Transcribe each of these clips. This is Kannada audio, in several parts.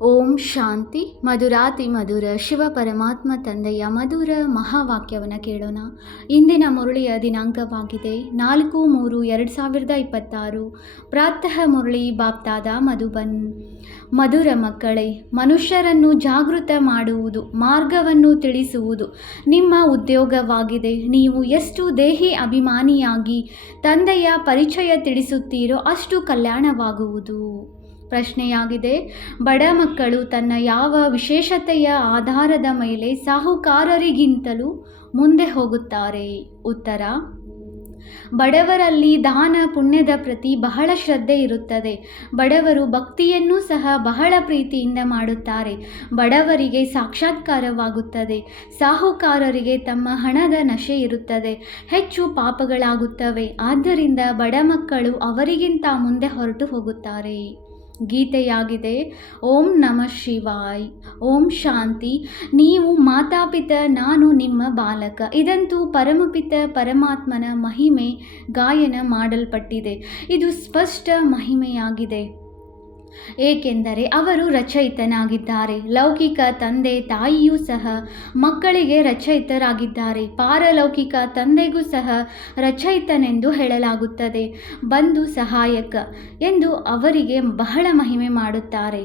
ಓಂ ಶಾಂತಿ. ಮಧುರಾತಿ ಮಧುರ ಶಿವ ಪರಮಾತ್ಮ ತಂದೆಯ ಮಧುರ ಮಹಾವಾಕ್ಯವನ್ನು ಕೇಳೋಣ. ಇಂದಿನ ಮುರಳಿಯ ದಿನಾಂಕವಾಗಿದೆ 4-3-2026. ಪ್ರಾತಃ ಮುರಳಿ ಬಾಪ್ತಾದ ಮಧುಬನ್. ಮಧುರ ಮಕ್ಕಳೇ, ಮನುಷ್ಯರನ್ನು ಜಾಗೃತ ಮಾಡುವುದು, ಮಾರ್ಗವನ್ನು ತಿಳಿಸುವುದು ನಿಮ್ಮ ಉದ್ಯೋಗವಾಗಿದೆ. ನೀವು ಎಷ್ಟು ದೇಹಿ ಅಭಿಮಾನಿಯಾಗಿ ತಂದೆಯ ಪರಿಚಯ ತಿಳಿಸುತ್ತೀರೋ ಅಷ್ಟು ಕಲ್ಯಾಣವಾಗುವುದು. ಪ್ರಶ್ನೆಯಾಗಿದೆ, ಬಡ ಮಕ್ಕಳು ತನ್ನ ಯಾವ ವಿಶೇಷತೆಯ ಆಧಾರದ ಮೇಲೆ ಸಾಹುಕಾರರಿಗಿಂತಲೂ ಮುಂದೆ ಹೋಗುತ್ತಾರೆ? ಉತ್ತರ, ಬಡವರಲ್ಲಿ ದಾನ ಪುಣ್ಯದ ಪ್ರತಿ ಬಹಳ ಶ್ರದ್ಧೆ ಇರುತ್ತದೆ. ಬಡವರು ಭಕ್ತಿಯನ್ನು ಸಹ ಬಹಳ ಪ್ರೀತಿಯಿಂದ ಮಾಡುತ್ತಾರೆ. ಬಡವರಿಗೆ ಸಾಕ್ಷಾತ್ಕಾರವಾಗುತ್ತದೆ. ಸಾಹುಕಾರರಿಗೆ ತಮ್ಮ ಹಣದ ನಶೆ ಇರುತ್ತದೆ, ಹೆಚ್ಚು ಪಾಪಗಳಾಗುತ್ತವೆ. ಆದ್ದರಿಂದ ಬಡ ಮಕ್ಕಳು ಅವರಿಗಿಂತ ಮುಂದೆ ಹೊರಟು ಹೋಗುತ್ತಾರೆ. ಗೀತೆಯಾಗಿದೆ, ಓಂ ನಮಃ ಶಿವಾಯ್. ಓಂ ಶಾಂತಿ. ನೀವು ಮಾತಾಪಿತ, ನಾನು ನಿಮ್ಮ ಬಾಲಕ. ಇದಂತೂ ಪರಮಪಿತ ಪರಮಾತ್ಮನ ಮಹಿಮೆ ಗಾಯನ ಮಾಡಲ್ಪಟ್ಟಿದೆ. ಇದು ಸ್ಪಷ್ಟ ಮಹಿಮೆಯಾಗಿದೆ, ಏಕೆಂದರೆ ಅವರು ರಚಯಿತನಾಗಿದ್ದಾರೆ. ಲೌಕಿಕ ತಂದೆ ತಾಯಿಯೂ ಸಹ ಮಕ್ಕಳಿಗೆ ರಚಯಿತರಾಗಿದ್ದಾರೆ. ಪಾರಲೌಕಿಕ ತಂದೆಗೂ ಸಹ ರಚಯಿತನೆಂದು ಹೇಳಲಾಗುತ್ತದೆ. ಬಂಧು ಸಹಾಯಕ ಎಂದು ಅವರಿಗೆ ಬಹಳ ಮಹಿಮೆ ಮಾಡುತ್ತಾರೆ.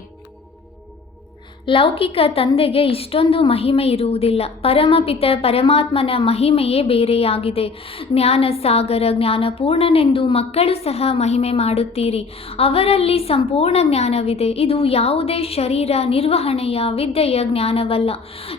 ಲೌಕಿಕ ತಂದೆಗೆ ಇಷ್ಟೊಂದು ಮಹಿಮೆ ಇರುವುದಿಲ್ಲ. ಪರಮಪಿತ ಪರಮಾತ್ಮನ ಮಹಿಮೆಯೇ ಬೇರೆಯಾಗಿದೆ. ಜ್ಞಾನ ಸಾಗರ, ಜ್ಞಾನಪೂರ್ಣನೆಂದು ಮಕ್ಕಳು ಸಹ ಮಹಿಮೆ ಮಾಡುತ್ತೀರಿ. ಅವರಲ್ಲಿ ಸಂಪೂರ್ಣ ಜ್ಞಾನವಿದೆ. ಇದು ಯಾವುದೇ ಶರೀರ ನಿರ್ವಹಣೆಯ ವಿದ್ಯೆಯ ಜ್ಞಾನವಲ್ಲ.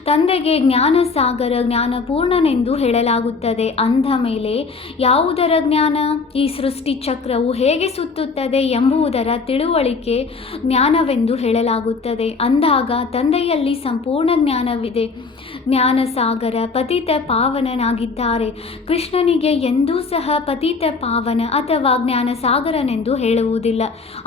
ತಂದೆಗೆ ಜ್ಞಾನ ಸಾಗರ, ಜ್ಞಾನಪೂರ್ಣನೆಂದು ಹೇಳಲಾಗುತ್ತದೆ. ಅಂದ ಮೇಲೆ ಯಾವುದರ ಜ್ಞಾನ? ಈ ಸೃಷ್ಟಿ ಚಕ್ರವು ಹೇಗೆ ಸುತ್ತುತ್ತದೆ ಎಂಬುದರ ತಿಳುವಳಿಕೆ ಜ್ಞಾನವೆಂದು ಹೇಳಲಾಗುತ್ತದೆ. ಅಂದಾಗ ತಂದೆಯಲ್ಲಿ ಸಂಪೂರ್ಣ ಜ್ಞಾನವಿದೆ. ಜ್ಞಾನಸಾಗರ ಪತಿತ ಪಾವನನಾಗಿದ್ದಾರೆ. ಕೃಷ್ಣನಿಗೆ ಎಂದೂ ಸಹ ಪತಿತ ಪಾವನ ಅಥವಾ ಜ್ಞಾನಸಾಗರನೆಂದು ಹೇಳುವುದಿಲ್ಲ.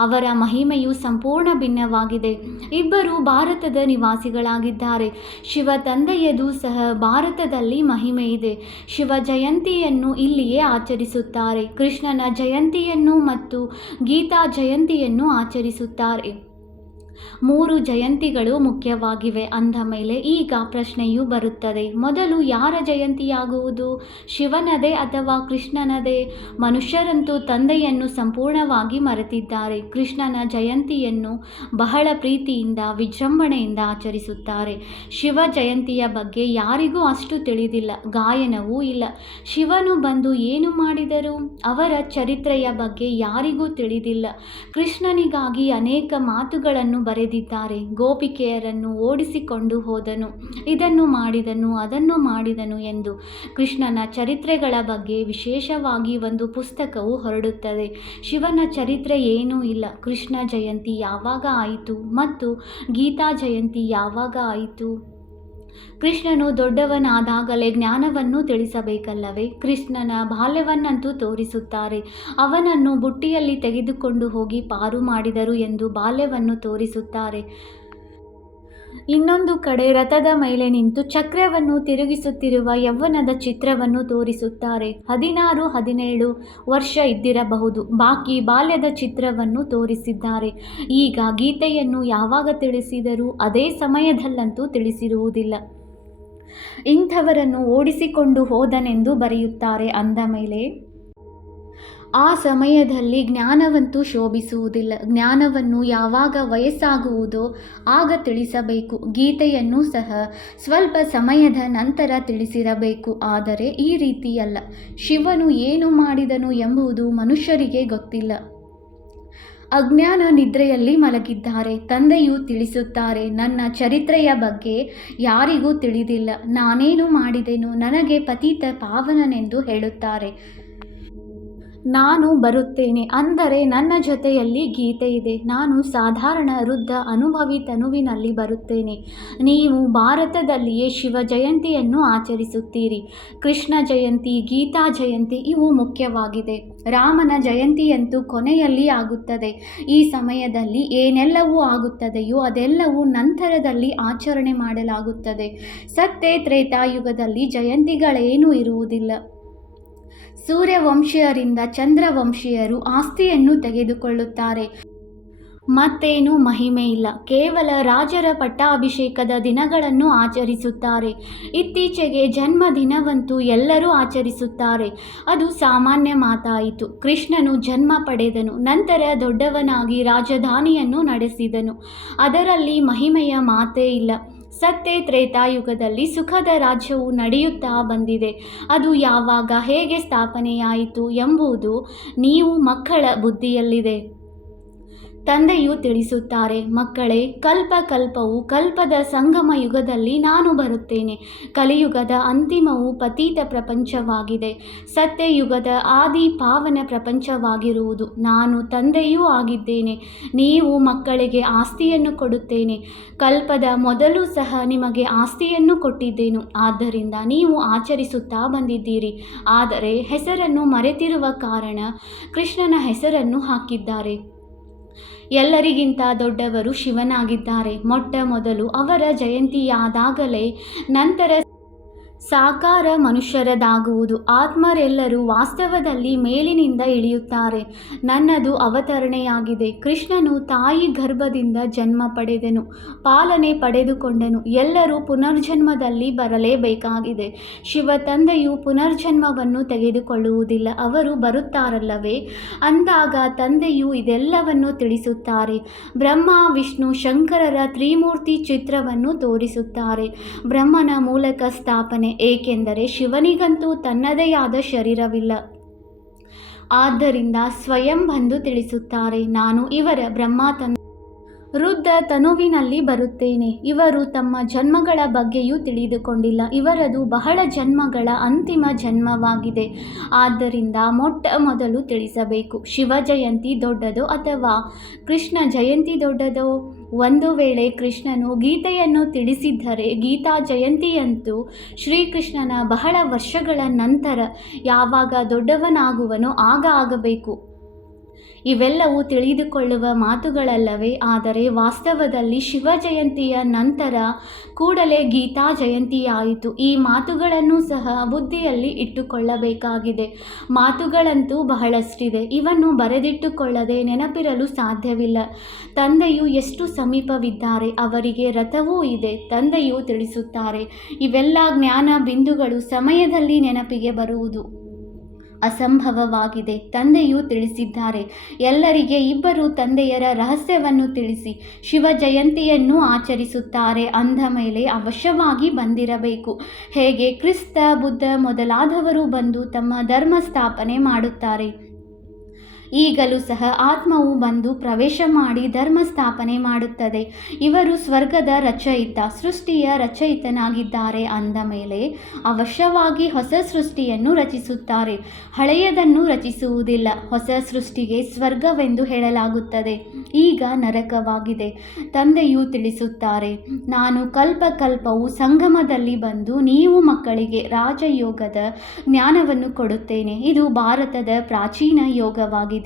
ಅವರ ಮಹಿಮೆಯು ಸಂಪೂರ್ಣ ಭಿನ್ನವಾಗಿದೆ. ಇಬ್ಬರು ಭಾರತದ ನಿವಾಸಿಗಳಾಗಿದ್ದಾರೆ. ಶಿವ ತಂದೆಯದು ಸಹ ಭಾರತದಲ್ಲಿ ಮಹಿಮೆ ಇದೆ. ಶಿವ ಜಯಂತಿಯನ್ನು ಇಲ್ಲಿಯೇ ಆಚರಿಸುತ್ತಾರೆ. ಕೃಷ್ಣನ ಜಯಂತಿಯನ್ನು ಮತ್ತು ಗೀತಾ ಜಯಂತಿಯನ್ನು ಆಚರಿಸುತ್ತಾರೆ. 3 ಜಯಂತಿಗಳು ಮುಖ್ಯವಾಗಿವೆ. ಅಂದ ಮೇಲೆ ಈಗ ಪ್ರಶ್ನೆಯೂ ಬರುತ್ತದೆ, ಮೊದಲು ಯಾರ ಜಯಂತಿಯಾಗುವುದು? ಶಿವನದೇ ಅಥವಾ ಕೃಷ್ಣನದೇ? ಮನುಷ್ಯರಂತೂ ತಂದೆಯನ್ನು ಸಂಪೂರ್ಣವಾಗಿ ಮರೆತಿದ್ದಾರೆ. ಕೃಷ್ಣನ ಜಯಂತಿಯನ್ನು ಬಹಳ ಪ್ರೀತಿಯಿಂದ ವಿಜೃಂಭಣೆಯಿಂದ ಆಚರಿಸುತ್ತಾರೆ. ಶಿವ ಜಯಂತಿಯ ಬಗ್ಗೆ ಯಾರಿಗೂ ಅಷ್ಟು ತಿಳಿದಿಲ್ಲ, ಗಾಯನವೂ ಇಲ್ಲ. ಶಿವನು ಬಂದು ಏನು ಮಾಡಿದರು? ಅವರ ಚರಿತ್ರೆಯ ಬಗ್ಗೆ ಯಾರಿಗೂ ತಿಳಿದಿಲ್ಲ. ಕೃಷ್ಣನಿಗಾಗಿ ಅನೇಕ ಮಾತುಗಳನ್ನು ಬರೆದಿದ್ದಾರೆ. ಗೋಪಿಕೆಯರನ್ನು ಓಡಿಸಿಕೊಂಡು ಹೋದನು, ಇದನ್ನು ಮಾಡಿದನು, ಅದನ್ನು ಮಾಡಿದನು ಎಂದು. ಕೃಷ್ಣನ ಚರಿತ್ರೆಗಳ ಬಗ್ಗೆ ವಿಶೇಷವಾಗಿ ಒಂದು ಪುಸ್ತಕವು ಹೊರಡುತ್ತದೆ. ಶಿವನ ಚರಿತ್ರೆ ಏನೂ ಇಲ್ಲ. ಕೃಷ್ಣ ಜಯಂತಿ ಯಾವಾಗ ಆಯಿತು ಮತ್ತು ಗೀತಾ ಜಯಂತಿ ಯಾವಾಗ ಆಯಿತು? ಕೃಷ್ಣನು ದೊಡ್ಡವನಾದಾಗಲೇ ಜ್ಞಾನವನ್ನು ತಿಳಿಸಬೇಕಲ್ಲವೇ? ಕೃಷ್ಣನ ಬಾಲ್ಯವನ್ನಂತೂ ತೋರಿಸುತ್ತಾರೆ. ಅವನನ್ನು ಬುಟ್ಟಿಯಲ್ಲಿ ತೆಗೆದುಕೊಂಡು ಹೋಗಿ ಪಾರು ಮಾಡಿದರು ಎಂದು ಬಾಲ್ಯವನ್ನು ತೋರಿಸುತ್ತಾರೆ. ಇನ್ನೊಂದು ಕಡೆ ರಥದ ಮೇಲೆ ನಿಂತು ಚಕ್ರವನ್ನು ತಿರುಗಿಸುತ್ತಿರುವ ಯೌವನದ ಚಿತ್ರವನ್ನು ತೋರಿಸುತ್ತಾರೆ. 16-17 ವರ್ಷ ಇದ್ದಿರಬಹುದು. ಬಾಕಿ ಬಾಲ್ಯದ ಚಿತ್ರವನ್ನು ತೋರಿಸಿದ್ದಾರೆ. ಈಗ ಗೀತೆಯನ್ನು ಯಾವಾಗ ತಿಳಿಸಿದರೂ ಅದೇ ಸಮಯದಲ್ಲಂತೂ ತಿಳಿಸಿರುವುದಿಲ್ಲ. ಇಂಥವರನ್ನು ಓಡಿಸಿಕೊಂಡು ಹೋದನೆಂದು ಬರೆಯುತ್ತಾರೆ. ಅಂದ ಮೇಲೆ ಆ ಸಮಯದಲ್ಲಿ ಜ್ಞಾನವಂತೂ ಶೋಭಿಸುವುದಿಲ್ಲ. ಜ್ಞಾನವನ್ನು ಯಾವಾಗ ವಯಸ್ಸಾಗುವುದೋ ಆಗ ತಿಳಿಸಬೇಕು. ಗೀತೆಯನ್ನು ಸಹ ಸ್ವಲ್ಪ ಸಮಯದ ನಂತರ ತಿಳಿಸಿರಬೇಕು. ಆದರೆ ಈ ರೀತಿಯಲ್ಲ. ಶಿವನು ಏನು ಮಾಡಿದನು ಎಂಬುದು ಮನುಷ್ಯರಿಗೆ ಗೊತ್ತಿಲ್ಲ. ಅಜ್ಞಾನ ನಿದ್ರೆಯಲ್ಲಿ ಮಲಗಿದ್ದಾರೆ. ತಂದೆಯು ತಿಳಿಸುತ್ತಾರೆ, ನನ್ನ ಚರಿತ್ರೆಯ ಬಗ್ಗೆ ಯಾರಿಗೂ ತಿಳಿದಿಲ್ಲ. ನಾನೇನು ಮಾಡಿದೆನು? ನನಗೆ ಪತಿತ ಪಾವನನೆಂದು ಹೇಳುತ್ತಾರೆ. ನಾನು ಬರುತ್ತೇನೆ ಅಂದರೆ ನನ್ನ ಜೊತೆಯಲ್ಲಿ ಗೀತೆ ಇದೆ. ನಾನು ಸಾಧಾರಣ ವೃದ್ಧ ಅನುಭವಿ ತನುವಿನಲ್ಲಿ ಬರುತ್ತೇನೆ. ನೀವು ಭಾರತದಲ್ಲಿಯೇ ಶಿವ ಜಯಂತಿಯನ್ನು ಆಚರಿಸುತ್ತೀರಿ. ಕೃಷ್ಣ ಜಯಂತಿ, ಗೀತಾ ಜಯಂತಿ ಇವು ಮುಖ್ಯವಾಗಿದೆ. ರಾಮನ ಜಯಂತಿಯಂತೂ ಕೊನೆಯಲ್ಲಿ ಆಗುತ್ತದೆ. ಈ ಸಮಯದಲ್ಲಿ ಏನೆಲ್ಲವೂ ಆಗುತ್ತದೆಯೋ ಅದೆಲ್ಲವೂ ನಂತರದಲ್ಲಿ ಆಚರಣೆ ಮಾಡಲಾಗುತ್ತದೆ. ಸತ್ಯ ತ್ರೇತಾಯುಗದಲ್ಲಿ ಜಯಂತಿಗಳೇನೂ ಇರುವುದಿಲ್ಲ. ಸೂರ್ಯವಂಶೀಯರಿಂದ ಚಂದ್ರವಂಶೀಯರು ಆಸ್ತಿಯನ್ನು ತೆಗೆದುಕೊಳ್ಳುತ್ತಾರೆ. ಮತ್ತೇನು ಮಹಿಮೆ ಇಲ್ಲ. ಕೇವಲ ರಾಜರ ಪಟ್ಟಾಭಿಷೇಕದ ದಿನಗಳನ್ನು ಆಚರಿಸುತ್ತಾರೆ. ಇತ್ತೀಚೆಗೆ ಜನ್ಮದಿನವಂತೂ ಎಲ್ಲರೂ ಆಚರಿಸುತ್ತಾರೆ. ಅದು ಸಾಮಾನ್ಯ ಮಾತಾಯಿತು. ಕೃಷ್ಣನು ಜನ್ಮ ಪಡೆದನು, ನಂತರ ದೊಡ್ಡವನಾಗಿ ರಾಜಧಾನಿಯನ್ನು ನಡೆಸಿದನು. ಅದರಲ್ಲಿ ಮಹಿಮೆಯ ಮಾತೇ ಇಲ್ಲ. ಸತ್ಯ ತ್ರೇತಾಯುಗದಲ್ಲಿ ಸುಖದ ರಾಜ್ಯವು ನಡೆಯುತ್ತಾ ಬಂದಿದೆ. ಅದು ಯಾವಾಗ ಹೇಗೆ ಸ್ಥಾಪನೆಯಾಯಿತು ಎಂಬುದು ನೀವು ಮಕ್ಕಳ ಬುದ್ಧಿಯಲ್ಲಿದೆ. ತಂದೆಯು ತಿಳಿಸುತ್ತಾರೆ, ಮಕ್ಕಳೇ, ಕಲ್ಪವು ಕಲ್ಪದ ಸಂಗಮ ಯುಗದಲ್ಲಿ ನಾನು ಬರುತ್ತೇನೆ. ಕಲಿಯುಗದ ಅಂತಿಮವು ಪತೀತ ಪ್ರಪಂಚವಾಗಿದೆ. ಸತ್ಯಯುಗದ ಆದಿ ಪಾವನ ಪ್ರಪಂಚವಾಗಿರುವುದು ನಾನು ತಂದೆಯೂ ಆಗಿದ್ದೇನೆ. ನೀವು ಮಕ್ಕಳಿಗೆ ಆಸ್ತಿಯನ್ನು ಕೊಡುತ್ತೇನೆ. ಕಲ್ಪದ ಮೊದಲು ಸಹ ನಿಮಗೆ ಆಸ್ತಿಯನ್ನು ಕೊಟ್ಟಿದ್ದೇನು. ಆದ್ದರಿಂದ ನೀವು ಆಚರಿಸುತ್ತಾ ಬಂದಿದ್ದೀರಿ. ಆದರೆ ಹೆಸರನ್ನು ಮರೆತಿರುವ ಕಾರಣ ಕೃಷ್ಣನ ಹೆಸರನ್ನು ಹಾಕಿದ್ದಾರೆ. ಎಲ್ಲರಿಗಿಂತ ದೊಡ್ಡವರು ಶಿವನಾಗಿದ್ದಾರೆ. ಮೊಟ್ಟ ಮೊದಲು ಅವರ ಜಯಂತಿಯಾದಾಗಲೇ ನಂತರ ಸಾಕಾರ ಮನುಷ್ಯರದಾಗುವುದು. ಆತ್ಮರೆಲ್ಲರೂ ವಾಸ್ತವದಲ್ಲಿ ಮೇಲಿನಿಂದ ಇಳಿಯುತ್ತಾರೆ. ನನ್ನದು ಅವತರಣೆಯಾಗಿದೆ. ಕೃಷ್ಣನು ತಾಯಿ ಗರ್ಭದಿಂದ ಜನ್ಮ ಪಡೆದನು, ಪಾಲನೆ ಪಡೆದುಕೊಂಡನು. ಎಲ್ಲರೂ ಪುನರ್ಜನ್ಮದಲ್ಲಿ ಬರಲೇಬೇಕಾಗಿದೆ. ಶಿವ ತಂದೆಯು ಪುನರ್ಜನ್ಮವನ್ನು ತೆಗೆದುಕೊಳ್ಳುವುದಿಲ್ಲ. ಅವರು ಬರುತ್ತಾರಲ್ಲವೇ, ಅಂದಾಗ ತಂದೆಯು ಇದೆಲ್ಲವನ್ನು ತಿಳಿಸುತ್ತಾರೆ. ಬ್ರಹ್ಮ, ವಿಷ್ಣು, ಶಂಕರರ ತ್ರಿಮೂರ್ತಿ ಚಿತ್ರವನ್ನು ತೋರಿಸುತ್ತಾರೆ. ಬ್ರಹ್ಮನ ಮೂಲಕ ಸ್ಥಾಪನೆ, ಏಕೆಂದರೆ ಶಿವನಿಗಂತೂ ತನ್ನದೇ ಆದ ಶರೀರವಿಲ್ಲ. ಆದ್ದರಿಂದ ಸ್ವಯಂ ಬಂದು ತಿಳಿಸುತ್ತಾರೆ, ನಾನು ಇವರ ಬ್ರಹ್ಮ ವೃದ್ಧ ತನುವಿನಲ್ಲಿ ಬರುತ್ತೇನೆ. ಇವರು ತಮ್ಮ ಜನ್ಮಗಳ ಬಗ್ಗೆಯೂ ತಿಳಿದುಕೊಂಡಿಲ್ಲ. ಇವರದು ಬಹಳ ಜನ್ಮಗಳ ಅಂತಿಮ ಜನ್ಮವಾಗಿದೆ. ಆದ್ದರಿಂದ ಮೊಟ್ಟ ಮೊದಲು ತಿಳಿಸಬೇಕು, ಶಿವ ಜಯಂತಿ ದೊಡ್ಡದೋ ಅಥವಾ ಕೃಷ್ಣ ಜಯಂತಿ ದೊಡ್ಡದೋ? ಒಂದು ವೇಳೆ ಕೃಷ್ಣನು ಗೀತೆಯನ್ನು ತಿಳಿಸಿದ್ದರೆ ಗೀತಾ ಜಯಂತಿಯಂತೂ ಶ್ರೀಕೃಷ್ಣನ ಬಹಳ ವರ್ಷಗಳ ನಂತರ ಯಾವಾಗ ದೊಡ್ಡವನಾಗುವನೋ ಆಗ ಆಗಬೇಕು. ಇವೆಲ್ಲವೂ ತಿಳಿದುಕೊಳ್ಳುವ ಮಾತುಗಳಲ್ಲವೇ? ಆದರೆ ವಾಸ್ತವದಲ್ಲಿ ಶಿವ ಜಯಂತಿಯ ನಂತರ ಕೂಡಲೇ ಗೀತಾ ಜಯಂತಿಯಾಯಿತು. ಈ ಮಾತುಗಳನ್ನು ಸಹ ಬುದ್ಧಿಯಲ್ಲಿ ಇಟ್ಟುಕೊಳ್ಳಬೇಕಾಗಿದೆ. ಮಾತುಗಳಂತೂ ಬಹಳಷ್ಟಿದೆ. ಇವನ್ನು ಬರೆದಿಟ್ಟುಕೊಳ್ಳದೆ ನೆನಪಿರಲು ಸಾಧ್ಯವಿಲ್ಲ. ತಂದೆಯು ಎಷ್ಟು ಸಮೀಪವಿದ್ದಾರೆ, ಅವರಿಗೆ ರಥವೂ ಇದೆ. ತಂದೆಯು ತಿಳಿಸುತ್ತಾರೆ, ಇವೆಲ್ಲ ಜ್ಞಾನ ಬಿಂದುಗಳು ಸಮಯದಲ್ಲಿ ನೆನಪಿಗೆ ಬರುವುದು ಅಸಂಭವವಾಗಿದೆ. ತಂದೆಯು ತಿಳಿಸಿದ್ದಾರೆ, ಎಲ್ಲರಿಗೆ ಇಬ್ಬರು ತಂದೆಯರ ರಹಸ್ಯವನ್ನು ತಿಳಿಸಿ ಶಿವ ಜಯಂತಿಯನ್ನು ಆಚರಿಸುತ್ತಾರೆ. ಅಂದ ಮೇಲೆ ಅವಶ್ಯವಾಗಿ ಬಂದಿರಬೇಕು. ಹೇಗೆ ಕ್ರಿಸ್ತ, ಬುದ್ಧ ಮೊದಲಾದವರು ಬಂದು ತಮ್ಮ ಧರ್ಮ ಸ್ಥಾಪನೆ ಮಾಡುತ್ತಾರೆ, ಈಗಲೂ ಸಹ ಆತ್ಮವು ಬಂದು ಪ್ರವೇಶ ಮಾಡಿ ಧರ್ಮ ಸ್ಥಾಪನೆ ಮಾಡುತ್ತದೆ. ಇವರು ಸ್ವರ್ಗದ ರಚಯಿತ, ಸೃಷ್ಟಿಯ ರಚಯಿತನಾಗಿದ್ದಾರೆ. ಅಂದ ಮೇಲೆ ಅವಶ್ಯವಾಗಿ ಹೊಸ ಸೃಷ್ಟಿಯನ್ನು ರಚಿಸುತ್ತಾರೆ. ಹಳೆಯದನ್ನು ರಚಿಸುವುದಿಲ್ಲ. ಹೊಸ ಸೃಷ್ಟಿಗೆ ಸ್ವರ್ಗವೆಂದು ಹೇಳಲಾಗುತ್ತದೆ. ಈಗ ನರಕವಾಗಿದೆ. ತಂದೆಯು ತಿಳಿಸುತ್ತಾರೆ, ನಾನು ಕಲ್ಪವು ಸಂಗಮದಲ್ಲಿ ಬಂದು ನೀವು ಮಕ್ಕಳಿಗೆ ರಾಜಯೋಗದ ಜ್ಞಾನವನ್ನು ಕೊಡುತ್ತೇನೆ. ಇದು ಭಾರತದ ಪ್ರಾಚೀನ ಯೋಗವಾಗಿದೆ.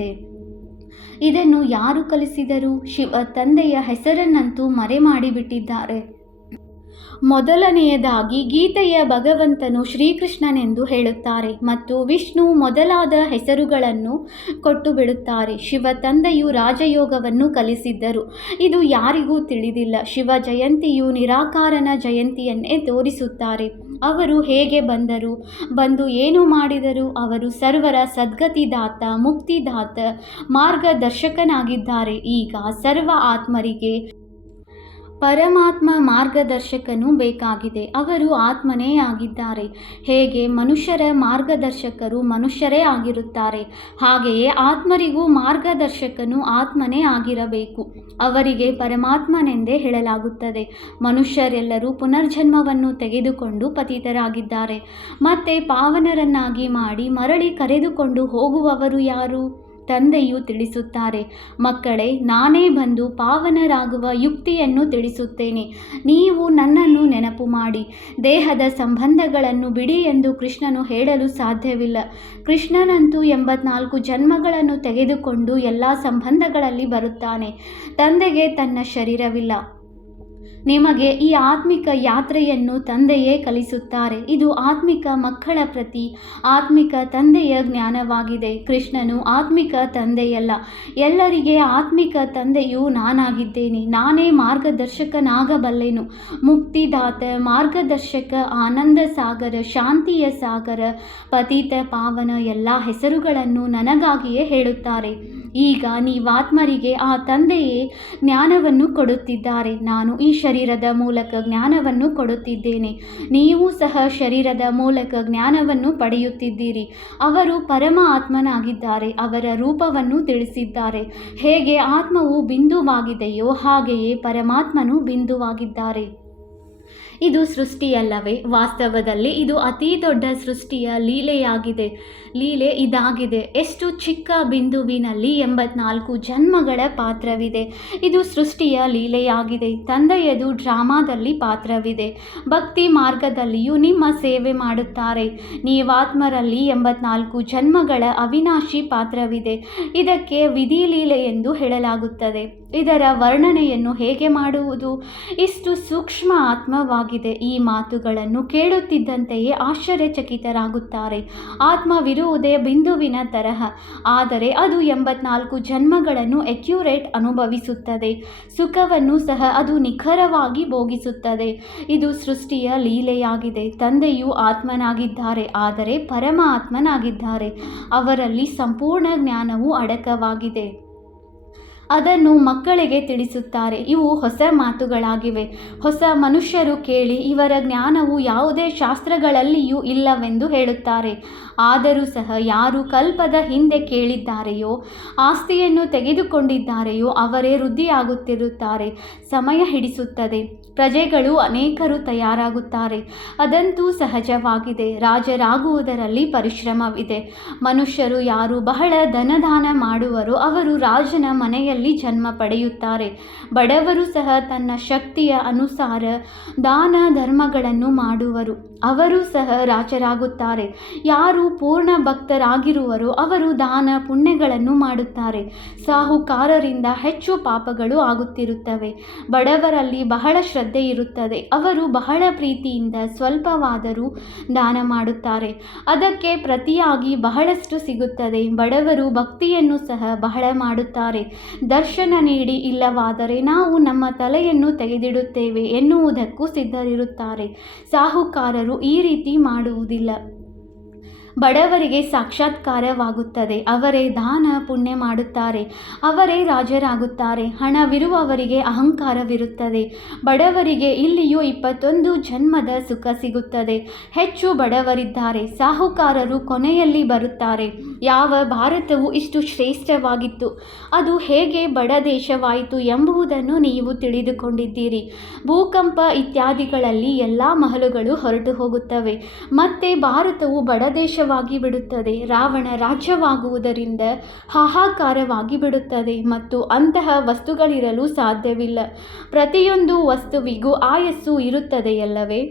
ಇದನ್ನು ಯಾರು ಕಲಿಸಿದರು? ಶಿವ ತಂದೆಯ ಹೆಸರನ್ನಂತೂ ಮರೆ ಮಾಡಿಬಿಟ್ಟಿದ್ದಾರೆ. ಮೊದಲನೆಯದಾಗಿ ಗೀತೆಯ ಭಗವಂತನು ಶ್ರೀಕೃಷ್ಣನೆಂದು ಹೇಳುತ್ತಾರೆ ಮತ್ತು ವಿಷ್ಣು ಮೊದಲಾದ ಹೆಸರುಗಳನ್ನು ಕೊಟ್ಟು ಬಿಡುತ್ತಾರೆ. ಶಿವ ತಂದೆಯು ರಾಜಯೋಗವನ್ನು ಕಲಿಸಿದ್ದರು. ಇದು ಯಾರಿಗೂ ತಿಳಿದಿಲ್ಲ. ಶಿವ ಜಯಂತಿಯು ನಿರಾಕಾರನ ಜಯಂತಿಯನ್ನೇ ತೋರಿಸುತ್ತಾರೆ. ಅವರು ಹೇಗೆ ಬಂದರು, ಬಂದು ಏನು ಮಾಡಿದರು? ಅವರು ಸರ್ವರ ಸದ್ಗತಿದಾತ, ಮುಕ್ತಿದಾತ, ಮಾರ್ಗದರ್ಶಕನಾಗಿದ್ದಾರೆ. ಈಗ ಸರ್ವ ಆತ್ಮರಿಗೆ ಪರಮಾತ್ಮ ಮಾರ್ಗದರ್ಶಕನು ಬೇಕಾಗಿದೆ. ಅವರು ಆತ್ಮನೇ ಆಗಿದ್ದಾರೆ. ಹೇಗೆ ಮನುಷ್ಯರ ಮಾರ್ಗದರ್ಶಕರು ಮನುಷ್ಯರೇ ಆಗಿರುತ್ತಾರೆ, ಹಾಗೆಯೇ ಆತ್ಮರಿಗೂ ಮಾರ್ಗದರ್ಶಕನು ಆತ್ಮನೇ ಆಗಿರಬೇಕು. ಅವರಿಗೆ ಪರಮಾತ್ಮನೆಂದೇ ಹೇಳಲಾಗುತ್ತದೆ. ಮನುಷ್ಯರೆಲ್ಲರೂ ಪುನರ್ಜನ್ಮವನ್ನು ತೆಗೆದುಕೊಂಡು ಪತಿತರಾಗಿದ್ದಾರೆ. ಮತ್ತೆ ಪಾವನರನ್ನಾಗಿ ಮಾಡಿ ಮರಳಿ ಕರೆದುಕೊಂಡು ಹೋಗುವವರು ಯಾರು? ತಂದೆಯು ತಿಳಿಸುತ್ತಾರೆ, ಮಕ್ಕಳೇ, ನಾನೇ ಬಂದು ಪಾವನರಾಗುವ ಯುಕ್ತಿಯನ್ನು ತಿಳಿಸುತ್ತೇನೆ. ನೀವು ನನ್ನನ್ನು ನೆನಪು ಮಾಡಿ ದೇಹದ ಸಂಬಂಧಗಳನ್ನು ಬಿಡಿ ಎಂದು ಕೃಷ್ಣನು ಹೇಳಲು ಸಾಧ್ಯವಿಲ್ಲ. ಕೃಷ್ಣನಂತೂ 84 ಜನ್ಮಗಳನ್ನು ತೆಗೆದುಕೊಂಡು ಎಲ್ಲ ಸಂಬಂಧಗಳಲ್ಲಿ ಬರುತ್ತಾನೆ. ತಂದೆಗೆ ತನ್ನ ಶರೀರವಿಲ್ಲ. ನಿಮಗೆ ಈ ಆತ್ಮಿಕ ಯಾತ್ರೆಯನ್ನು ತಂದೆಯೇ ಕಲಿಸುತ್ತಾರೆ. ಇದು ಆತ್ಮಿಕ ಮಕ್ಕಳ ಪ್ರತಿ ಆತ್ಮಿಕ ತಂದೆಯ ಜ್ಞಾನವಾಗಿದೆ. ಕೃಷ್ಣನು ಆತ್ಮಿಕ ತಂದೆಯಲ್ಲ, ಎಲ್ಲರಿಗೆ ಆತ್ಮಿಕ ತಂದೆಯು ನಾನಾಗಿದ್ದೇನೆ. ನಾನೇ ಮಾರ್ಗದರ್ಶಕನಾಗಬಲ್ಲೆನು. ಮುಕ್ತಿದಾತ, ಮಾರ್ಗದರ್ಶಕ, ಆನಂದ ಸಾಗರ, ಶಾಂತಿಯ ಸಾಗರ, ಪತಿತ ಪಾವನ ಎಲ್ಲ ಹೆಸರುಗಳನ್ನು ನನಗಾಗಿಯೇ ಹೇಳುತ್ತಾರೆ. ಈಗ ನೀವಾತ್ಮರಿಗೆ ಆ ತಂದೆಯೇ ಜ್ಞಾನವನ್ನು ಕೊಡುತ್ತಿದ್ದಾರೆ. ನಾನು ಈ ಶರೀರದ ಮೂಲಕ ಜ್ಞಾನವನ್ನು ಕೊಡುತ್ತಿದ್ದೇನೆ. ನೀವು ಸಹ ಶರೀರದ ಮೂಲಕ ಜ್ಞಾನವನ್ನು ಪಡೆಯುತ್ತಿದ್ದೀರಿ. ಅವರು ಪರಮ ಆತ್ಮನಾಗಿದ್ದಾರೆ. ಅವರ ರೂಪವನ್ನು ತಿಳಿಸಿದ್ದಾರೆ. ಹೇಗೆ ಆತ್ಮವು ಬಿಂದುವಾಗಿದೆಯೋ ಹಾಗೆಯೇ ಪರಮಾತ್ಮನು ಬಿಂದುವಾಗಿದ್ದಾರೆ. ಇದು ಸೃಷ್ಟಿಯಲ್ಲವೇ? ವಾಸ್ತವದಲ್ಲಿ ಇದು ಅತೀ ದೊಡ್ಡ ಸೃಷ್ಟಿಯ ಲೀಲೆಯಾಗಿದೆ. ಲೀಲೆ ಇದಾಗಿದೆ. ಎಷ್ಟು ಚಿಕ್ಕ ಬಿಂದುವಿನಲ್ಲಿ 84 ಜನ್ಮಗಳ ಪಾತ್ರವಿದೆ. ಇದು ಸೃಷ್ಟಿಯ ಲೀಲೆಯಾಗಿದೆ. ತಂದೆಯದು ಡ್ರಾಮಾದಲ್ಲಿ ಪಾತ್ರವಿದೆ. ಭಕ್ತಿ ಮಾರ್ಗದಲ್ಲಿಯೂ ನಿಮ್ಮ ಸೇವೆ ಮಾಡುತ್ತಾರೆ. ನೀವಾತ್ಮರಲ್ಲಿ 84 ಜನ್ಮಗಳ ಅವಿನಾಶಿ ಪಾತ್ರವಿದೆ. ಇದಕ್ಕೆ ವಿಧಿಲೀಲೆ ಎಂದು ಹೇಳಲಾಗುತ್ತದೆ. ಇದರ ವರ್ಣನೆಯನ್ನು ಹೇಗೆ ಮಾಡುವುದು? ಇಷ್ಟು ಸೂಕ್ಷ್ಮ ಆತ್ಮವಾಗಿದೆ. ಈ ಮಾತುಗಳನ್ನು ಕೇಳುತ್ತಿದ್ದಂತೆಯೇ ಆಶ್ಚರ್ಯಚಕಿತರಾಗುತ್ತಾರೆ. ಆತ್ಮವಿರುವುದೇ ಬಿಂದುವಿನ ತರಹ, ಆದರೆ ಅದು 84 ಜನ್ಮಗಳನ್ನು ಅಕ್ಯುರೇಟ್ ಅನುಭವಿಸುತ್ತದೆ. ಸುಖವನ್ನು ಸಹ ಅದು ನಿಖರವಾಗಿ ಭೋಗಿಸುತ್ತದೆ. ಇದು ಸೃಷ್ಟಿಯ ಲೀಲೆಯಾಗಿದೆ. ತಂದೆಯು ಆತ್ಮನಾಗಿದ್ದಾರೆ, ಆದರೆ ಪರಮ ಆತ್ಮನಾಗಿದ್ದಾರೆ. ಅವರಲ್ಲಿ ಸಂಪೂರ್ಣ ಜ್ಞಾನವು ಅಡಕವಾಗಿದೆ. ಅದನ್ನು ಮಕ್ಕಳಿಗೆ ತಿಳಿಸುತ್ತಾರೆ. ಇವು ಹೊಸ ಮಾತುಗಳಾಗಿವೆ. ಹೊಸ ಮನುಷ್ಯರು ಕೇಳಿ ಇವರ ಜ್ಞಾನವು ಯಾವುದೇ ಶಾಸ್ತ್ರಗಳಲ್ಲಿಯೂ ಇಲ್ಲವೆಂದು ಹೇಳುತ್ತಾರೆ. ಆದರೂ ಸಹ ಯಾರು ಕಲ್ಪದ ಹಿಂದೆ ಕೇಳಿದ್ದಾರೆಯೋ, ಆಸ್ತಿಯನ್ನು ತೆಗೆದುಕೊಂಡಿದ್ದಾರೆಯೋ ಅವರೇ ವೃದ್ಧಿಯಾಗುತ್ತಿರುತ್ತಾರೆ. ಸಮಯ ಹಿಡಿಸುತ್ತದೆ. ಪ್ರಜೆಗಳು ಅನೇಕರು ತಯಾರಾಗುತ್ತಾರೆ. ಅದಂತೂ ಸಹಜವಾಗಿದೆ. ರಾಜರಾಗುವುದರಲ್ಲಿ ಪರಿಶ್ರಮವಿದೆ. ಮನುಷ್ಯರು ಯಾರು ಬಹಳ ಧನದಾನ ಮಾಡುವರೋ ಅವರು ರಾಜನ ಮನೆಯಲ್ಲಿ ಜನ್ಮ ಪಡೆಯುತ್ತಾರೆ. ಬಡವರು ಸಹ ತನ್ನ ಶಕ್ತಿಯ ಅನುಸಾರ ದಾನ ಧರ್ಮಗಳನ್ನು ಮಾಡುವರು. ಅವರು ಸಹ ರಾಜರಾಗುತ್ತಾರೆ. ಯಾರು ಪೂರ್ಣ ಭಕ್ತರಾಗಿರುವರೋ ಅವರು ದಾನ ಪುಣ್ಯಗಳನ್ನು ಮಾಡುತ್ತಾರೆ. ಸಾಹುಕಾರರಿಂದ ಹೆಚ್ಚು ಪಾಪಗಳು ಆಗುತ್ತಿರುತ್ತವೆ. ಬಡವರಲ್ಲಿ ಬಹಳ ಶ್ರದ್ಧೆ ಇರುತ್ತದೆ. ಅವರು ಬಹಳ ಪ್ರೀತಿಯಿಂದ ಸ್ವಲ್ಪವಾದರೂ ದಾನ ಮಾಡುತ್ತಾರೆ. ಅದಕ್ಕೆ ಪ್ರತಿಯಾಗಿ ಬಹಳಷ್ಟು ಸಿಗುತ್ತದೆ. ಬಡವರು ಭಕ್ತಿಯನ್ನು ಸಹ ಬಹಳ ಮಾಡುತ್ತಾರೆ. ದರ್ಶನ ನೀಡಿ, ಇಲ್ಲವಾದರೆ ನಾವು ನಮ್ಮ ತಲೆಯನ್ನು ತೆಗೆದಿಡುತ್ತೇವೆ ಎನ್ನುವುದಕ್ಕೂ ಸಿದ್ಧರಿರುತ್ತಾರೆ. ಸಾಹುಕಾರರು ಈ ರೀತಿ ಮಾಡುವುದಿಲ್ಲ. ಬಡವರಿಗೆ ಸಾಕ್ಷಾತ್ಕಾರವಾಗುತ್ತದೆ. ಅವರೇ ದಾನ ಪುಣ್ಯ ಮಾಡುತ್ತಾರೆ. ಅವರೇ ರಾಜರಾಗುತ್ತಾರೆ. ಹಣವಿರುವವರಿಗೆ ಅಹಂಕಾರವಿರುತ್ತದೆ. ಬಡವರಿಗೆ ಇಲ್ಲಿಯೂ 21 ಜನ್ಮದ ಸುಖ ಸಿಗುತ್ತದೆ. ಹೆಚ್ಚು ಬಡವರಿದ್ದಾರೆ. ಸಾಹುಕಾರರು ಕೊನೆಯಲ್ಲಿ ಬರುತ್ತಾರೆ. ಯಾವ ಭಾರತವು ಇಷ್ಟು ಶ್ರೇಷ್ಠವಾಗಿತ್ತು, ಅದು ಹೇಗೆ ಬಡ ದೇಶವಾಯಿತು ಎಂಬುದನ್ನು ನೀವು ತಿಳಿದುಕೊಂಡಿದ್ದೀರಿ. ಭೂಕಂಪ ಇತ್ಯಾದಿಗಳಲ್ಲಿ ಎಲ್ಲ ಮಹಲುಗಳು ಹೊರಟು ಹೋಗುತ್ತವೆ. ಮತ್ತೆ ಭಾರತವು ಬಡ ದೇಶವಾಗಿ ಬಿಡುತ್ತದೆ. ರಾವಣ ರಾಜ್ಯವಾಗುವುದರಿಂದ ಹಾಹಾಕಾರವಾಗಿ ಬಿಡುತ್ತದೆ ಮತ್ತು ಅಂತಹ ವಸ್ತುಗಳಿರಲು ಸಾಧ್ಯವಿಲ್ಲ. ಪ್ರತಿಯೊಂದು ವಸ್ತುವಿಗೂ ಆಯಸ್ಸು ಇರುತ್ತದೆಯಲ್ಲವೇ?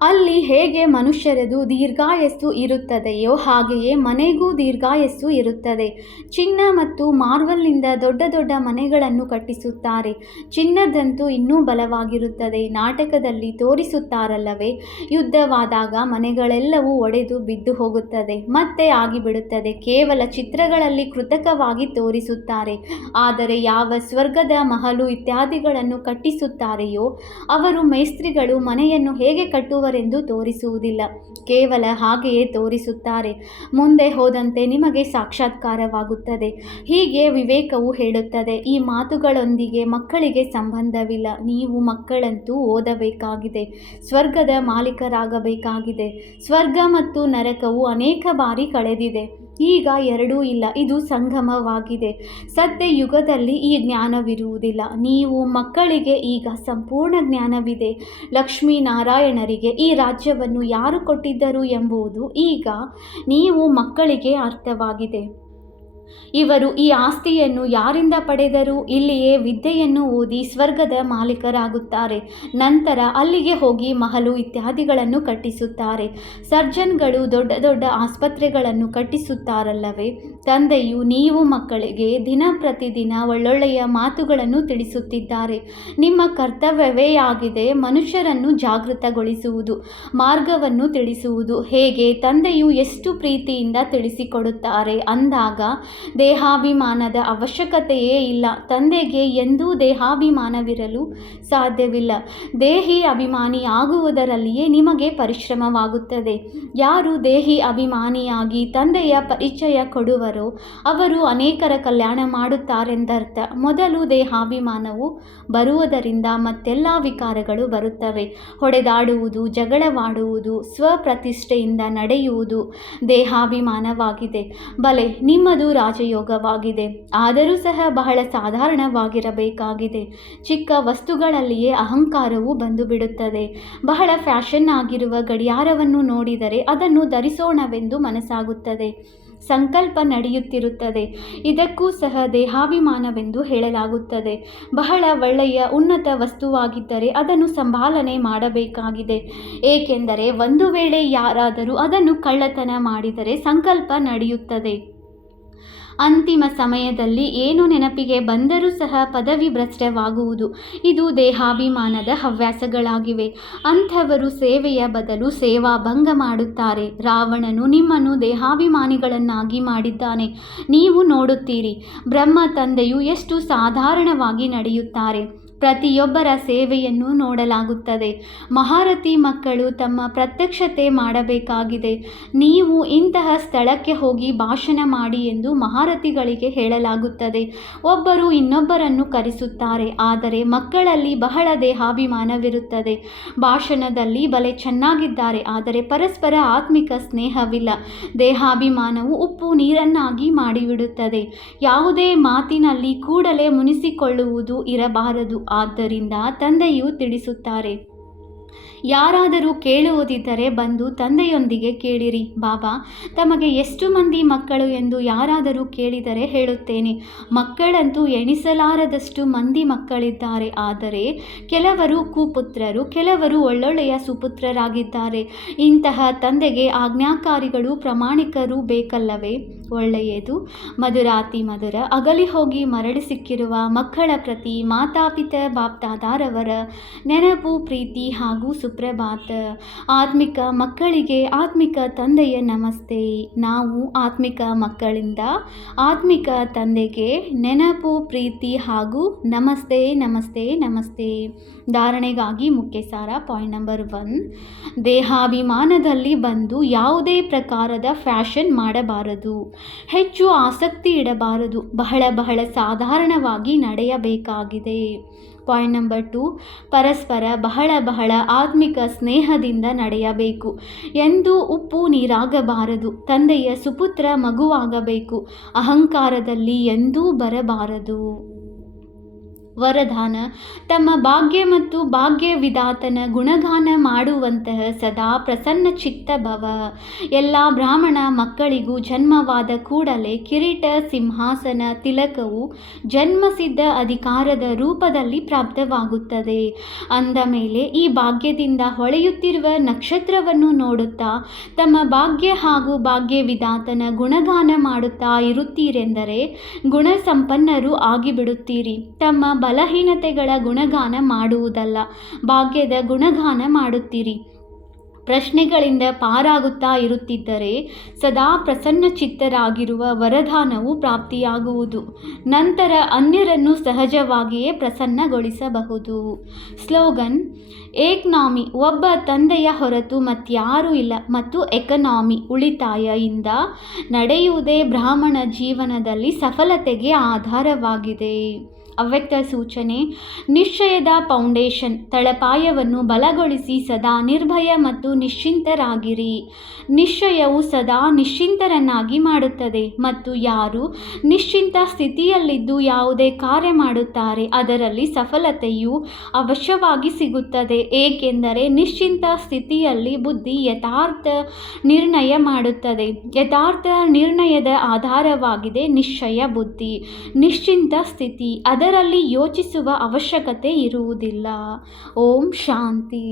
ಅಲ್ಲಿ ಹೇಗೆ ಮನುಷ್ಯರದು ದೀರ್ಘಾಯಸ್ಸು ಇರುತ್ತದೆಯೋ ಹಾಗೆಯೇ ಮನೆಗೂ ದೀರ್ಘಾಯಸ್ಸು ಇರುತ್ತದೆ. ಚಿನ್ನ ಮತ್ತು ಮಾರ್ಬಲ್ನಿಂದ ದೊಡ್ಡ ದೊಡ್ಡ ಮನೆಗಳನ್ನು ಕಟ್ಟಿಸುತ್ತಾರೆ. ಚಿನ್ನದಂತೂ ಇನ್ನೂ ಬಲವಾಗಿರುತ್ತದೆ. ನಾಟಕದಲ್ಲಿ ತೋರಿಸುತ್ತಾರಲ್ಲವೇ, ಯುದ್ಧವಾದಾಗ ಮನೆಗಳೆಲ್ಲವೂ ಒಡೆದು ಬಿದ್ದು ಹೋಗುತ್ತದೆ, ಮತ್ತೆ ಆಗಿಬಿಡುತ್ತದೆ. ಕೇವಲ ಚಿತ್ರಗಳಲ್ಲಿ ಕೃತಕವಾಗಿ ತೋರಿಸುತ್ತಾರೆ. ಆದರೆ ಯಾವ ಸ್ವರ್ಗದ ಮಹಲು ಇತ್ಯಾದಿಗಳನ್ನು ಕಟ್ಟಿಸುತ್ತಾರೆಯೋ ಅವರು ಮೇಸ್ತ್ರಿಗಳು ಮನೆಯನ್ನು ಹೇಗೆ ಕಟ್ಟುವ ಎಂದು ತೋರಿಸುವುದಿಲ್ಲ. ಕೇವಲ ಹಾಗೆಯೇ ತೋರಿಸುತ್ತಾರೆ. ಮುಂದೆ ಹೋದಂತೆ ನಿಮಗೆ ಸಾಕ್ಷಾತ್ಕಾರವಾಗುತ್ತದೆ. ಹೀಗೆ ವಿವೇಕವು ಹೇಳುತ್ತದೆ. ಈ ಮಾತುಗಳೊಂದಿಗೆ ಮಕ್ಕಳಿಗೆ ಸಂಬಂಧವಿಲ್ಲ. ನೀವು ಮಕ್ಕಳಂತೂ ಓದಬೇಕಾಗಿದೆ. ಸ್ವರ್ಗದ ಮಾಲೀಕರಾಗಬೇಕಾಗಿದೆ. ಸ್ವರ್ಗ ಮತ್ತು ನರಕವು ಅನೇಕ ಬಾರಿ ಕಳೆದಿದೆ. ಈಗ ಎರಡೂ ಇಲ್ಲ. ಇದು ಸಂಗಮವಾಗಿದೆ. ಸತ್ಯ ಯುಗದಲ್ಲಿ ಈ ಜ್ಞಾನವಿರುವುದಿಲ್ಲ. ನೀವು ಮಕ್ಕಳಿಗೆ ಈಗ ಸಂಪೂರ್ಣ ಜ್ಞಾನವಿದೆ. ಲಕ್ಷ್ಮೀನಾರಾಯಣರಿಗೆ ಈ ರಾಜ್ಯವನ್ನು ಯಾರು ಕೊಟ್ಟಿದ್ದರು ಎಂಬುದು ಈಗ ನೀವು ಮಕ್ಕಳಿಗೆ ಅರ್ಥವಾಗಿದೆ. ಇವರು ಈ ಆಸ್ತಿಯನ್ನು ಯಾರಿಂದ ಪಡೆದರು? ಇಲ್ಲಿಯೇ ವಿದ್ಯೆಯನ್ನು ಓದಿ ಸ್ವರ್ಗದ ಮಾಲೀಕರಾಗುತ್ತಾರೆ. ನಂತರ ಅಲ್ಲಿಗೆ ಹೋಗಿ ಮಹಲು ಇತ್ಯಾದಿಗಳನ್ನು ಕಟ್ಟಿಸುತ್ತಾರೆ. ಸರ್ಜನ್ಗಳು ದೊಡ್ಡ ದೊಡ್ಡ ಆಸ್ಪತ್ರೆಗಳನ್ನು ಕಟ್ಟಿಸುತ್ತಾರಲ್ಲವೇ? ತಂದೆಯು ನೀವು ಮಕ್ಕಳಿಗೆ ದಿನ ಪ್ರತಿದಿನ ಒಳ್ಳೊಳ್ಳೆಯ ಮಾತುಗಳನ್ನು ತಿಳಿಸುತ್ತಿದ್ದಾರೆ. ನಿಮ್ಮ ಕರ್ತವ್ಯವೇ ಆಗಿದೆ ಮನುಷ್ಯರನ್ನು ಜಾಗೃತಗೊಳಿಸುವುದು, ಮಾರ್ಗವನ್ನು ತಿಳಿಸುವುದು. ಹೇಗೆ ತಂದೆಯು ಎಷ್ಟು ಪ್ರೀತಿಯಿಂದ ತಿಳಿಸಿಕೊಡುತ್ತಾರೆ ಅಂದಾಗ ದೇಹಾಭಿಮಾನದ ಅವಶ್ಯಕತೆಯೇ ಇಲ್ಲ. ತಂದೆಗೆ ಎಂದೂ ದೇಹಾಭಿಮಾನವಿರಲು ಸಾಧ್ಯವಿಲ್ಲ. ದೇಹಿ ಅಭಿಮಾನಿ ಆಗುವುದರಲ್ಲಿಯೇ ನಿಮಗೆ ಪರಿಶ್ರಮವಾಗುತ್ತದೆ. ಯಾರು ದೇಹಿ ಅಭಿಮಾನಿಯಾಗಿ ತಂದೆಯ ಪರಿಚಯ ಕೊಡುವರೋ ಅವರು ಅನೇಕರ ಕಲ್ಯಾಣ ಮಾಡುತ್ತಾರೆಂದರ್ಥ. ಮೊದಲು ದೇಹಾಭಿಮಾನವು ಬರುವುದರಿಂದ ಮತ್ತೆಲ್ಲ ವಿಕಾರಗಳು ಬರುತ್ತವೆ. ಹೊಡೆದಾಡುವುದು, ಜಗಳವಾಡುವುದು, ಸ್ವಪ್ರತಿಷ್ಠೆಯಿಂದ ನಡೆಯುವುದು ದೇಹಾಭಿಮಾನವಾಗಿದೆ. ಬಲೆ, ನಿಮ್ಮದು ರಾಜಯೋಗವಾಗಿದೆ. ಆದರೂ ಸಹ ಬಹಳ ಸಾಧಾರಣವಾಗಿರಬೇಕಾಗಿದೆ. ಚಿಕ್ಕ ವಸ್ತುಗಳಲ್ಲಿಯೇ ಅಹಂಕಾರವು ಬಂದು ಬಿಡುತ್ತದೆ. ಬಹಳ ಫ್ಯಾಷನ್ ಆಗಿರುವ ಗಡಿಯಾರವನ್ನು ನೋಡಿದರೆ ಅದನ್ನು ಧರಿಸೋಣವೆಂದು ಮನಸ್ಸಾಗುತ್ತದೆ. ಸಂಕಲ್ಪ ನಡೆಯುತ್ತಿರುತ್ತದೆ. ಇದಕ್ಕೂ ಸಹ ದೇಹಾಭಿಮಾನವೆಂದು ಹೇಳಲಾಗುತ್ತದೆ. ಬಹಳ ಒಳ್ಳೆಯ ಉನ್ನತ ವಸ್ತುವಾಗಿದ್ದರೆ ಅದನ್ನು ಸಂಭಾಲನೆ ಮಾಡಬೇಕಾಗಿದೆ. ಏಕೆಂದರೆ ಒಂದು ವೇಳೆ ಯಾರಾದರೂ ಅದನ್ನು ಕಳ್ಳತನ ಮಾಡಿದರೆ ಸಂಕಲ್ಪ ನಡೆಯುತ್ತದೆ. ಅಂತಿಮ ಸಮಯದಲ್ಲಿ ಏನು ನೆನಪಿಗೆ ಬಂದರೂ ಸಹ ಪದವಿ ಭ್ರಷ್ಟವಾಗುವುದು. ಇದು ದೇಹಾಭಿಮಾನದ ಹವ್ಯಾಸಗಳಾಗಿವೆ. ಅಂಥವರು ಸೇವೆಯ ಬದಲು ಸೇವಾಭಂಗ ಮಾಡುತ್ತಾರೆ. ರಾವಣನು ನಿಮ್ಮನ್ನು ದೇಹಾಭಿಮಾನಿಗಳನ್ನಾಗಿ ಮಾಡಿದ್ದಾನೆ. ನೀವು ನೋಡುತ್ತೀರಿ, ಬ್ರಹ್ಮ ತಂದೆಯು ಎಷ್ಟು ಸಾಧಾರಣವಾಗಿ ನಡೆಯುತ್ತಾರೆ. ಪ್ರತಿಯೊಬ್ಬರ ಸೇವೆಯನ್ನು ನೋಡಲಾಗುತ್ತದೆ. ಮಹಾರಥಿ ಮಕ್ಕಳು ತಮ್ಮ ಪ್ರತ್ಯಕ್ಷತೆ ಮಾಡಬೇಕಾಗಿದೆ. ನೀವು ಇಂತಹ ಸ್ಥಳಕ್ಕೆ ಹೋಗಿ ಭಾಷಣ ಮಾಡಿ ಎಂದು ಮಹಾರಥಿಗಳಿಗೆ ಹೇಳಲಾಗುತ್ತದೆ. ಒಬ್ಬರು ಇನ್ನೊಬ್ಬರನ್ನು ಕರೆಸುತ್ತಾರೆ. ಆದರೆ ಮಕ್ಕಳಲ್ಲಿ ಬಹಳ ದೇಹಾಭಿಮಾನವಿರುತ್ತದೆ. ಭಾಷಣದಲ್ಲಿ ಬಲೆ ಚೆನ್ನಾಗಿದ್ದಾರೆ, ಆದರೆ ಪರಸ್ಪರ ಆತ್ಮಿಕ ಸ್ನೇಹವಿಲ್ಲ. ದೇಹಾಭಿಮಾನವು ಉಪ್ಪು ನೀರನ್ನಾಗಿ ಮಾಡಿಬಿಡುತ್ತದೆ. ಯಾವುದೇ ಮಾತಿನಲ್ಲಿ ಕೂಡಲೇ ಮುನಿಸಿಕೊಳ್ಳುವುದು ಇರಬಾರದು. ಆದ್ದರಿಂದ ತಂದೆಯು ತಿಳಿಸುತ್ತಾರೆ, ಯಾರಾದರೂ ಕೇಳುವುದಿದ್ದರೆ ಬಂದು ತಂದೆಯೊಂದಿಗೆ ಕೇಳಿರಿ. ಬಾಬಾ, ತಮಗೆ ಎಷ್ಟು ಮಂದಿ ಮಕ್ಕಳು ಎಂದು ಯಾರಾದರೂ ಕೇಳಿದರೆ ಹೇಳುತ್ತೇನೆ. ಮಕ್ಕಳಂತೂ ಎಣಿಸಲಾರದಷ್ಟು ಮಂದಿ ಮಕ್ಕಳಿದ್ದಾರೆ. ಆದರೆ ಕೆಲವರು ಕುಪುತ್ರರು, ಕೆಲವರು ಒಳ್ಳೊಳ್ಳೆಯ ಸುಪುತ್ರರಾಗಿದ್ದಾರೆ. ಇಂತಹ ತಂದೆಗೆ ಆಜ್ಞಾಕಾರಿಗಳು ಪ್ರಾಮಾಣಿಕರು ಬೇಕಲ್ಲವೇ? ಒಳ್ಳೆಯದು. ಮಧುರಾತಿ ಮಧುರ ಅಗಲಿ ಹೋಗಿ ಮರಳಿ ಸಿಕ್ಕಿರುವ ಮಕ್ಕಳ ಪ್ರತಿ ಮಾತಾಪಿತ ಬಾಪ್ದಾದಾರವರ ನೆನಪು, ಪ್ರೀತಿ ಹಾಗೂ ಸುಪ್ರಭಾತ. ಆತ್ಮಿಕ ಮಕ್ಕಳಿಗೆ ಆತ್ಮಿಕ ತಂದೆಯ ನಮಸ್ತೆ. ನಾವು ಆತ್ಮಿಕ ಮಕ್ಕಳಿಂದ ಆತ್ಮಿಕ ತಂದೆಗೆ ನೆನಪು, ಪ್ರೀತಿ ಹಾಗೂ ನಮಸ್ತೆ ನಮಸ್ತೆ ನಮಸ್ತೆ. ಧಾರಣೆಗಾಗಿ ಮುಖ್ಯ ಸಾರ. ಪಾಯಿಂಟ್ ನಂಬರ್ 1, ದೇಹಾಭಿಮಾನದಲ್ಲಿ ಬಂದು ಯಾವುದೇ ಪ್ರಕಾರದ ಫ್ಯಾಷನ್ ಮಾಡಬಾರದು. ಹೆಚ್ಚು ಆಸಕ್ತಿ ಇಡಬಾರದು. ಬಹಳ ಸಾಧಾರಣವಾಗಿ ನಡೆಯಬೇಕಾಗಿದೆ. ಪಾಯಿಂಟ್ ನಂಬರ್ 2, ಪರಸ್ಪರ ಬಹಳ ಆತ್ಮಿಕ ಸ್ನೇಹದಿಂದ ನಡೆಯಬೇಕು. ಎಂದೂ ಉಪ್ಪು ನೀರಾಗಬಾರದು. ತಂದೆಯ ಸುಪುತ್ರ ಮಗುವಾಗಬೇಕು. ಅಹಂಕಾರದಲ್ಲಿ ಎಂದೂ ಬರಬಾರದು. ವರದಾನ: ತಮ್ಮ ಭಾಗ್ಯ ಮತ್ತು ಭಾಗ್ಯ ವಿಧಾತನ ಗುಣಗಾನ ಮಾಡುವಂತಹ ಸದಾ ಪ್ರಸನ್ನ ಚಿತ್ತ ಭವ. ಎಲ್ಲ ಬ್ರಾಹ್ಮಣ ಮಕ್ಕಳಿಗೂ ಜನ್ಮವಾದ ಕೂಡಲೇ ಕಿರೀಟ, ಸಿಂಹಾಸನ, ತಿಲಕವು ಜನ್ಮಸಿದ್ಧ ಅಧಿಕಾರದ ರೂಪದಲ್ಲಿ ಪ್ರಾಪ್ತವಾಗುತ್ತದೆ. ಅಂದ ಮೇಲೆ ಈ ಭಾಗ್ಯದಿಂದ ಹೊಳೆಯುತ್ತಿರುವ ನಕ್ಷತ್ರವನ್ನು ನೋಡುತ್ತಾ ತಮ್ಮ ಭಾಗ್ಯ ಹಾಗೂ ಭಾಗ್ಯ ವಿಧಾತನ ಗುಣಗಾನ ಮಾಡುತ್ತಾ ಇರುತ್ತೀರೆಂದರೆ ಗುಣ ಸಂಪನ್ನರು ಆಗಿಬಿಡುತ್ತೀರಿ. ತಮ್ಮ ಬಲಹೀನತೆಗಳ ಗುಣಗಾನ ಮಾಡುವುದಲ್ಲ, ಭಾಗ್ಯದ ಗುಣಗಾನ ಮಾಡುತ್ತೀರಿ. ಪ್ರಶ್ನೆಗಳಿಂದ ಪಾರಾಗುತ್ತಾ ಇರುತ್ತಿದ್ದರೆ ಸದಾ ಪ್ರಸನ್ನ ಚಿತ್ತರಾಗಿರುವ ವರದಾನವು ಪ್ರಾಪ್ತಿಯಾಗುವುದು. ನಂತರ ಅನ್ಯರನ್ನು ಸಹಜವಾಗಿಯೇ ಪ್ರಸನ್ನಗೊಳಿಸಬಹುದು. ಸ್ಲೋಗನ್: ಏಕ್ನಾಮಿ, ಒಬ್ಬ ತಂದೆಯ ಹೊರತು ಮತ್ಯಾರೂ ಇಲ್ಲ ಮತ್ತು ಎಕನಾಮಿ, ಉಳಿತಾಯ ಇಂದ ನಡೆಯುವುದೇ ಬ್ರಾಹ್ಮಣ ಜೀವನದಲ್ಲಿ ಸಫಲತೆಗೆ ಆಧಾರವಾಗಿದೆ. ಅವ್ಯಕ್ತ ಸೂಚನೆ: ನಿಶ್ಚಯದ ಫೌಂಡೇಶನ್, ತಳಪಾಯವನ್ನು ಬಲಗೊಳಿಸಿ ಸದಾ ನಿರ್ಭಯ ಮತ್ತು ನಿಶ್ಚಿಂತರಾಗಿರಿ. ನಿಶ್ಚಯವು ಸದಾ ನಿಶ್ಚಿಂತರನ್ನಾಗಿ ಮಾಡುತ್ತದೆ ಮತ್ತು ಯಾರು ನಿಶ್ಚಿಂತ ಸ್ಥಿತಿಯಲ್ಲಿದ್ದು ಯಾವುದೇ ಕಾರ್ಯ ಮಾಡುತ್ತಾರೆ ಅದರಲ್ಲಿ ಸಫಲತೆಯು ಅವಶ್ಯವಾಗಿ ಸಿಗುತ್ತದೆ, ಏಕೆಂದರೆ ನಿಶ್ಚಿಂತ ಸ್ಥಿತಿಯಲ್ಲಿ ಬುದ್ಧಿ ಯಥಾರ್ಥ ನಿರ್ಣಯ ಮಾಡುತ್ತದೆ. ಯಥಾರ್ಥ ನಿರ್ಣಯದ ಆಧಾರವಾಗಿದೆ ನಿಶ್ಚಯ ಬುದ್ಧಿ. ನಿಶ್ಚಿಂತ ಸ್ಥಿತಿ, ಅದರಲ್ಲಿ ಯೋಚಿಸುವ ಅವಶ್ಯಕತೆ ಇರುವುದಿಲ್ಲ. ಓಂ ಶಾಂತಿ.